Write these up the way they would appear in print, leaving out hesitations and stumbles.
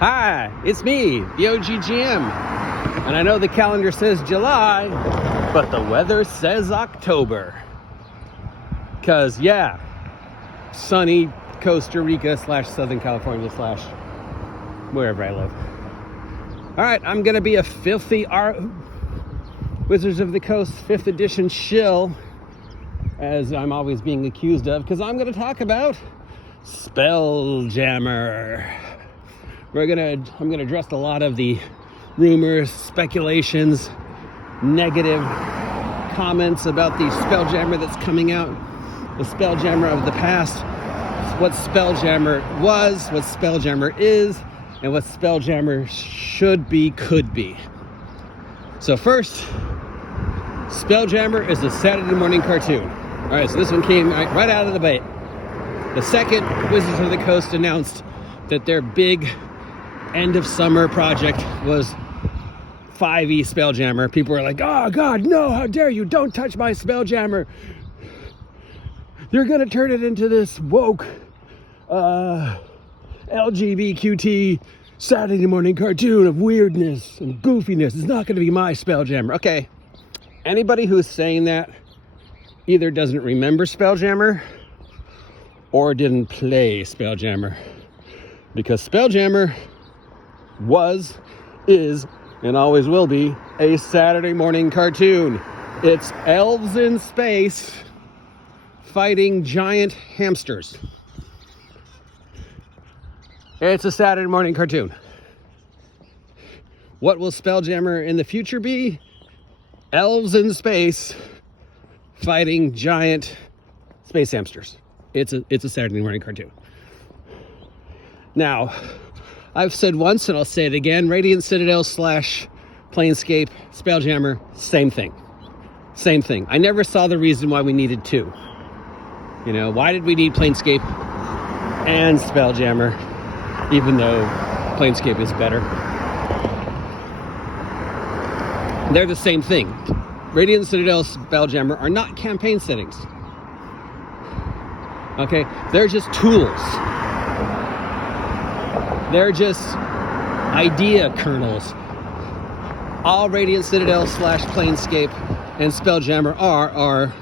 Hi, it's me, the OGGM. And I know the calendar says July, but the weather says October. Because, yeah, sunny Costa Rica / Southern California / wherever I live. All right, I'm going to be a filthy Wizards of the Coast 5th edition shill, as I'm always being accused of, because I'm going to talk about Spelljammer. I'm going to address a lot of the rumors, speculations, negative comments about the Spelljammer that's coming out, the Spelljammer of the past, what Spelljammer was, what Spelljammer is, and what Spelljammer should be, could be. So first, Spelljammer is a Saturday morning cartoon. All right, so this one came right out of the gate. The second Wizards of the Coast announced that their big end of summer project was 5e Spelljammer. People were like, oh God, no, how dare you, don't touch my Spelljammer. You're gonna turn it into this woke LGBTQT Saturday morning cartoon of weirdness and goofiness. It's not gonna be my Spelljammer. Okay, anybody who's saying that either doesn't remember Spelljammer or didn't play Spelljammer, because Spelljammer was, is, and always will be a Saturday morning cartoon. It's elves in space fighting giant hamsters. It's a Saturday morning cartoon. What will Spelljammer in the future be? Elves in space fighting giant space hamsters. It's a Saturday morning cartoon. Now, I've said once and I'll say it again, Radiant Citadel / Planescape, Spelljammer, same thing. Same thing. I never saw the reason why we needed two. You know, why did we need Planescape and Spelljammer, even though Planescape is better? They're the same thing. Radiant Citadel, Spelljammer are not campaign settings. Okay? They're just tools. They're just idea kernels. All Radiant Citadel / Planescape and Spelljammer are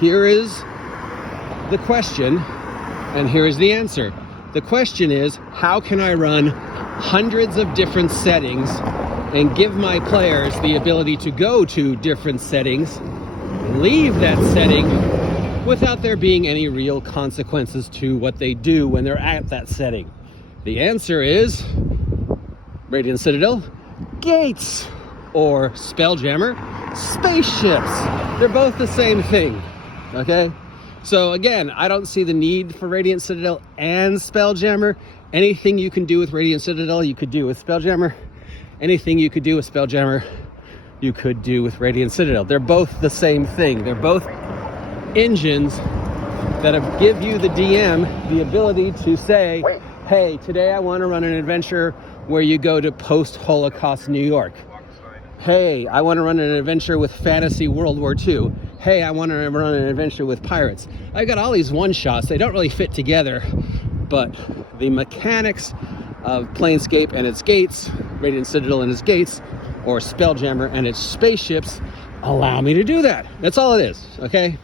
here is the question and here is the answer. The question is, how can I run hundreds of different settings and give my players the ability to go to different settings, leave that setting without there being any real consequences to what they do when they're at that setting? The answer is Radiant Citadel, gates, or Spelljammer, spaceships. They're both the same thing, okay? So again, I don't see the need for Radiant Citadel and Spelljammer. Anything you can do with Radiant Citadel, you could do with Spelljammer. Anything you could do with Spelljammer, you could do with Radiant Citadel. They're both the same thing. They're both engines that give you, the DM, the ability to say, hey, today I want to run an adventure where you go to post-Holocaust New York. Hey, I want to run an adventure with fantasy World War II. Hey, I want to run an adventure with pirates. I got all these one-shots. They don't really fit together, but the mechanics of Planescape and its gates, Radiant Citadel and its gates, or Spelljammer and its spaceships allow me to do that. That's all it is, okay?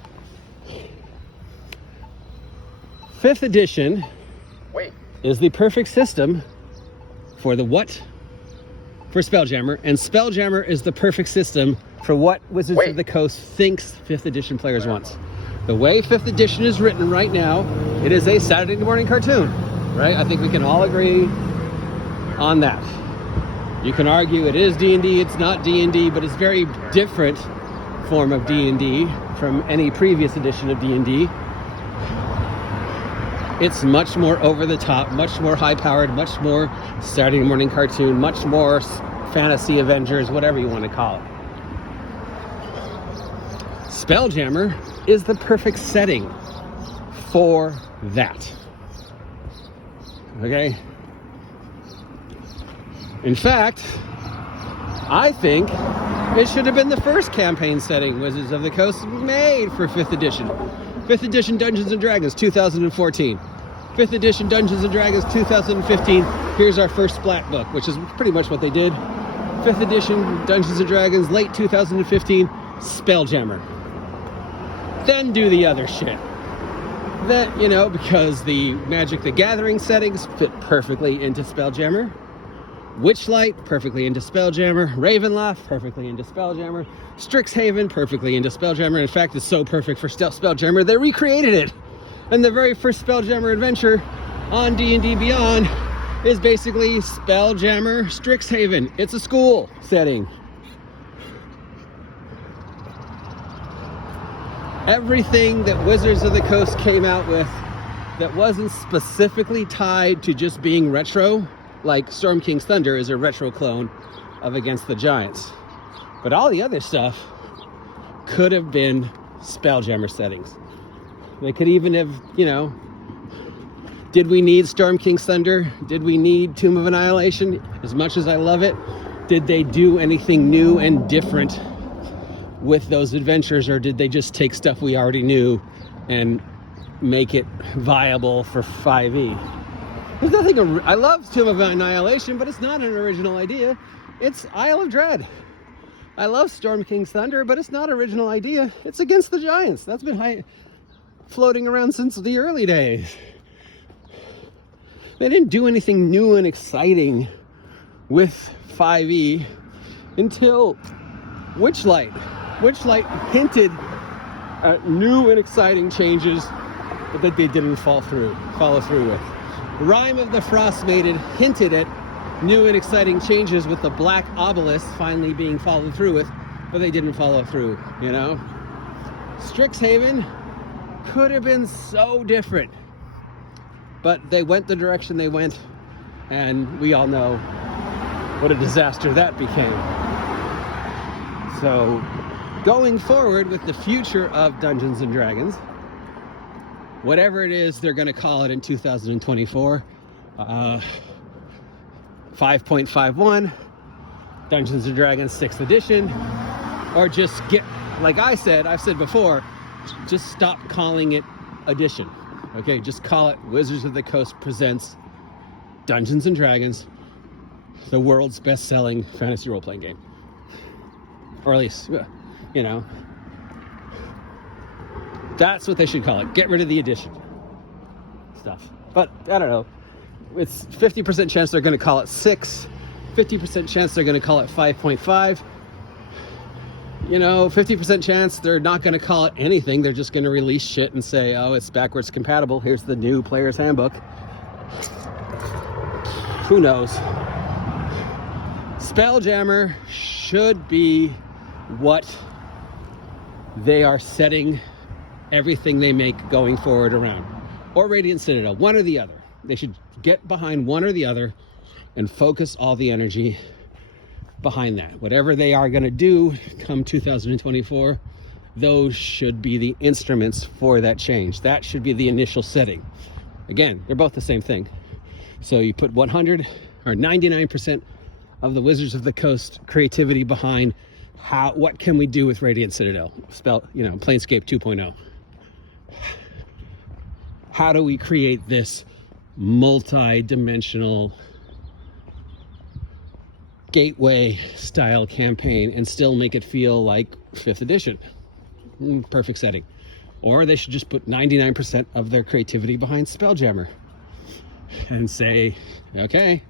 5th edition is the perfect system for the what? For Spelljammer, and Spelljammer is the perfect system for what Wizards of the Coast thinks 5th edition players wants. The way 5th edition is written right now, it is a Saturday morning cartoon, right? I think we can all agree on that. You can argue it is D&D, it's not D&D, but it's very different form of D&D from any previous edition of D&D. It's much more over the top, much more high powered, much more Saturday morning cartoon, much more fantasy Avengers, whatever you want to call it. Spelljammer is the perfect setting for that. Okay? In fact, I think it should have been the first campaign setting Wizards of the Coast made for 5th edition. 5th edition Dungeons & Dragons 2014. 5th edition Dungeons & Dragons 2015 here's our first splat book, which is pretty much what they did. 5th edition, Dungeons & Dragons, late 2015, Spelljammer. Then do the other shit. That, you know, because the Magic the Gathering settings fit perfectly into Spelljammer. Witchlight, perfectly into Spelljammer. Ravenloft, perfectly into Spelljammer. Strixhaven, perfectly into Spelljammer. In fact, it's so perfect for Spelljammer, they recreated it. And the very first Spelljammer adventure on D&D Beyond is basically Spelljammer Strixhaven. It's a school setting. Everything that Wizards of the Coast came out with that wasn't specifically tied to just being retro, like Storm King's Thunder is a retro clone of Against the Giants. But all the other stuff could have been Spelljammer settings. They could even have, you know, did we need Storm King's Thunder? Did we need Tomb of Annihilation? As much as I love it, did they do anything new and different with those adventures, or did they just take stuff we already knew and make it viable for 5e? There's nothing. I love Tomb of Annihilation, but it's not an original idea. It's Isle of Dread. I love Storm King's Thunder, but it's not an original idea. It's Against the Giants. That's been floating around since the early days. They didn't do anything new and exciting with 5e until Witchlight. Witchlight hinted at new and exciting changes that they didn't follow through with. Rime of the Frost Maiden hinted at new and exciting changes with the Black Obelisk finally being followed through with, but they didn't follow through, you know? Strixhaven could have been so different, but they went the direction they went, and we all know what a disaster that became. So, going forward with the future of Dungeons & Dragons, whatever it is they're going to call it in 2024, 5.51, Dungeons & Dragons 6th edition, or just get, like I've said before, just stop calling it edition. Okay, just call it Wizards of the Coast presents Dungeons & Dragons, the world's best-selling fantasy role-playing game. Or at least, you know, that's what they should call it. Get rid of the edition stuff. But, I don't know. It's 50% chance they're going to call it 6. 50% chance they're going to call it 5.5. You know, 50% chance they're not going to call it anything. They're just going to release shit and say, oh, it's backwards compatible. Here's the new Players Handbook. Who knows? Spelljammer should be what they are setting everything they make going forward around. Or Radiant Citadel, one or the other. They should get behind one or the other and focus all the energy behind that. Whatever they are going to do come 2024, those should be the instruments for that change. That should be the initial setting. Again, they're both the same thing. So you put 100 or 99% of the Wizards of the Coast creativity behind what can we do with Radiant Citadel, Planescape 2.0. How do we create this multi-dimensional gateway style campaign and still make it feel like 5th edition? Perfect setting. Or they should just put 99% of their creativity behind Spelljammer and say, okay,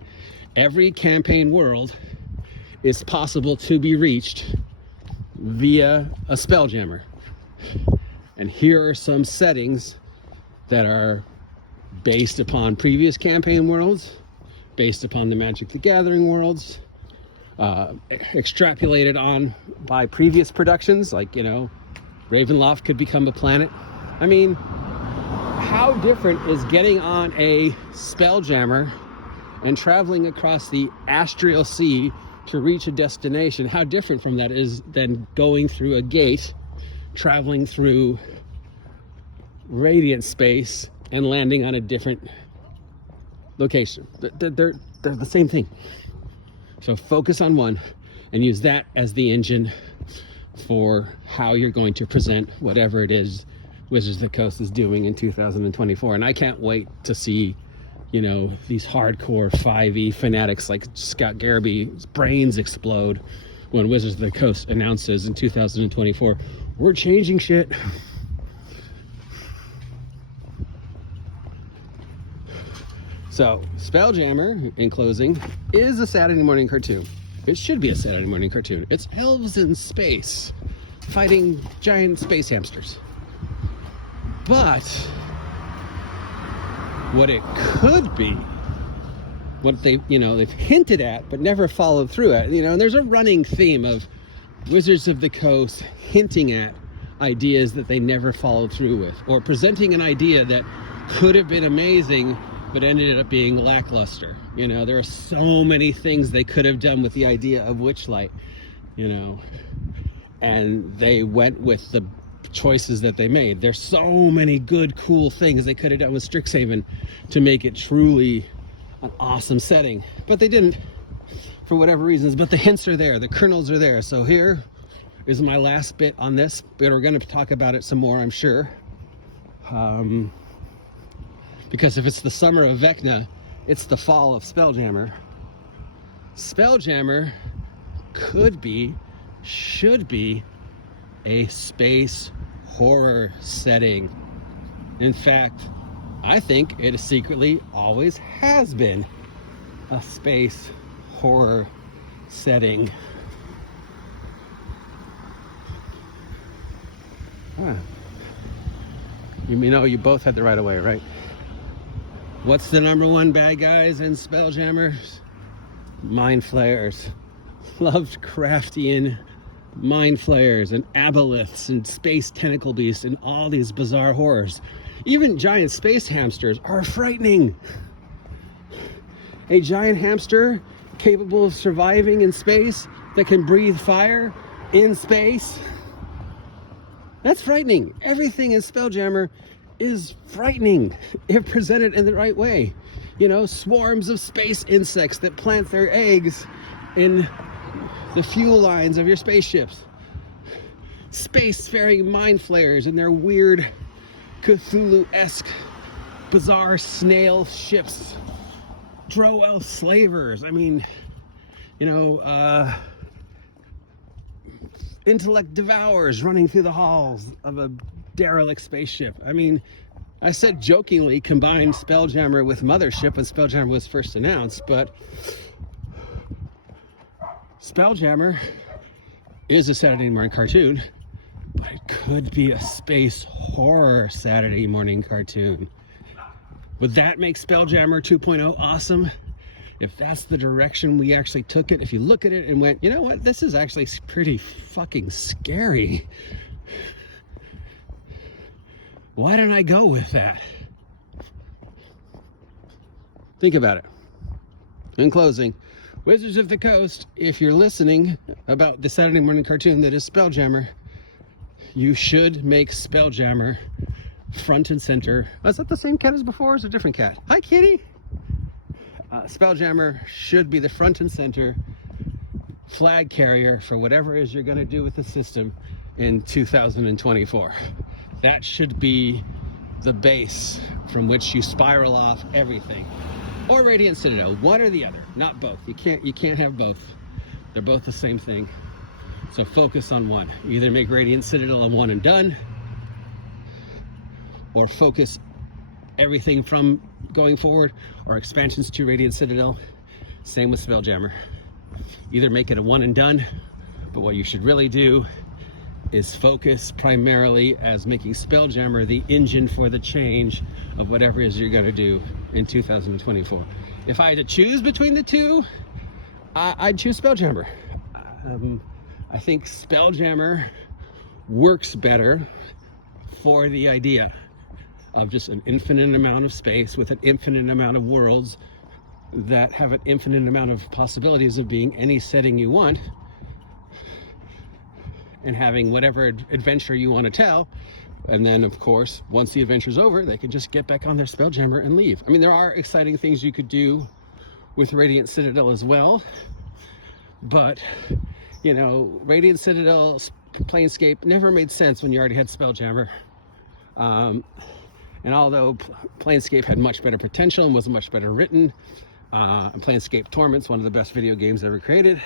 every campaign world is possible to be reached via a Spelljammer. And here are some settings that are based upon previous campaign worlds, based upon the Magic the Gathering worlds, extrapolated on by previous productions, like, Ravenloft could become a planet. I mean, how different is getting on a Spelljammer and traveling across the Astral Sea to reach a destination? How different from that is than going through a gate, traveling through radiant space, and landing on a different location. They're the same thing. So focus on one and use that as the engine for how you're going to present whatever it is Wizards of the Coast is doing in 2024. And I can't wait to see, you know, these hardcore 5e fanatics like Scott Garaby's brains explode when Wizards of the Coast announces in 2024, we're changing shit. So, Spelljammer, in closing, is a Saturday morning cartoon. It should be a Saturday morning cartoon. It's elves in space fighting giant space hamsters. But what it could be, what they've hinted at but never followed through at, and there's a running theme of Wizards of the Coast hinting at ideas that they never followed through with, or presenting an idea that could have been amazing but ended up being lackluster. There are so many things they could have done with the idea of Witchlight, and they went with the choices that they made. There's so many good, cool things they could have done with Strixhaven to make it truly an awesome setting, but they didn't, for whatever reasons. But the hints are there, the kernels are there. So here is my last bit on this, but we're going to talk about it some more, I'm sure. Because if it's the summer of Vecna, it's the fall of Spelljammer. Spelljammer should be a space horror setting. In fact, I think it secretly always has been a space horror setting. You both had the right of way, right? What's the number one bad guys in Spelljammer? Mind flayers. Lovecraftian mind flayers and aboleths and space tentacle beasts and all these bizarre horrors. Even giant space hamsters are frightening. A giant hamster capable of surviving in space that can breathe fire in space. That's frightening. Everything in Spelljammer is frightening if presented in the right way. Swarms of space insects that plant their eggs in the fuel lines of your spaceships. Spacefaring mind flayers and their weird Cthulhu-esque bizarre snail ships. Drow-elf slavers. Intellect devourers running through the halls of a derelict spaceship. I said jokingly combined Spelljammer with Mothership when Spelljammer was first announced, but Spelljammer is a Saturday morning cartoon, but it could be a space horror Saturday morning cartoon. Would that make Spelljammer 2.0 awesome? If that's the direction we actually took it, if you look at it and went, you know what, this is actually pretty fucking scary. Why don't I go with that? Think about it. In closing, Wizards of the Coast, if you're listening about the Saturday morning cartoon that is Spelljammer, you should make Spelljammer front and center. Is that the same cat as before, or is it a different cat? Hi, kitty! Spelljammer should be the front and center flag carrier for whatever it is you're going to do with the system in 2024. That should be the base from which you spiral off everything. Or Radiant Citadel, one or the other, not both. You can't have both. They're both the same thing. So focus on one. Either make Radiant Citadel a one and done, or focus everything from going forward, or expansions to Radiant Citadel. Same with Spelljammer. Either make it a one and done, but what you should really do is focus primarily as making Spelljammer the engine for the change of whatever it is you're going to do in 2024. If I had to choose between the two, I'd choose Spelljammer. I think Spelljammer works better for the idea of just an infinite amount of space with an infinite amount of worlds that have an infinite amount of possibilities of being any setting you want, and having whatever adventure you want to tell. And then, of course, once the adventure's over, they can just get back on their Spelljammer and leave. There are exciting things you could do with Radiant Citadel as well, but Radiant Citadel Planescape never made sense when you already had Spelljammer. And although Planescape had much better potential and was much better written, Planescape Torment's one of the best video games ever created.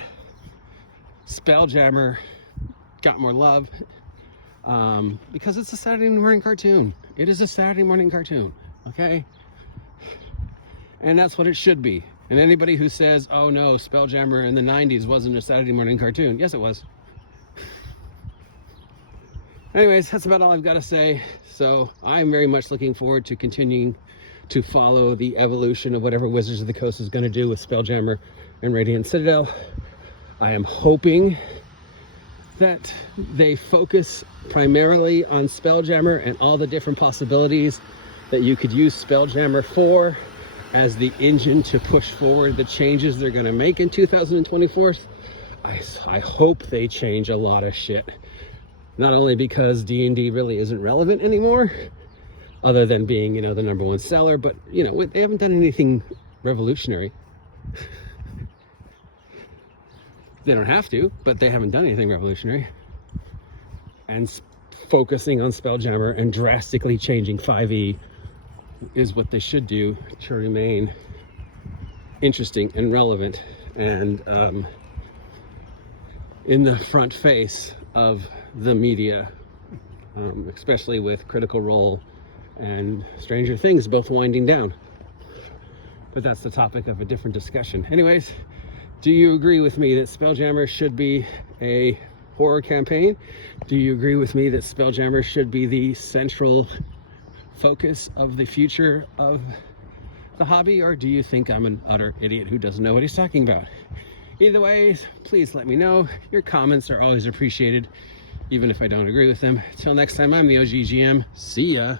Spelljammer got more love because it's a Saturday morning cartoon. It is a Saturday morning cartoon, okay? And that's what it should be. And anybody who says, oh no, Spelljammer in the 90s wasn't a Saturday morning cartoon. Yes, it was. Anyways, that's about all I've got to say. So I'm very much looking forward to continuing to follow the evolution of whatever Wizards of the Coast is going to do with Spelljammer and Radiant Citadel. I am hoping that they focus primarily on Spelljammer and all the different possibilities that you could use Spelljammer for as the engine to push forward the changes they're going to make in 2024. I hope they change a lot of shit. Not only because D&D really isn't relevant anymore, other than being, you know, the #1 seller, but, you know, they haven't done anything revolutionary. They don't have to, but they haven't done anything revolutionary. And focusing on Spelljammer and drastically changing 5e is what they should do to remain interesting and relevant and in the front face of the media, especially with Critical Role and Stranger Things both winding down. But that's the topic of a different discussion. Anyways, do you agree with me that Spelljammer should be a horror campaign? Do you agree with me that Spelljammer should be the central focus of the future of the hobby? Or do you think I'm an utter idiot who doesn't know what he's talking about? Either way, please let me know. Your comments are always appreciated, even if I don't agree with them. Till next time, I'm the OGGM. See ya.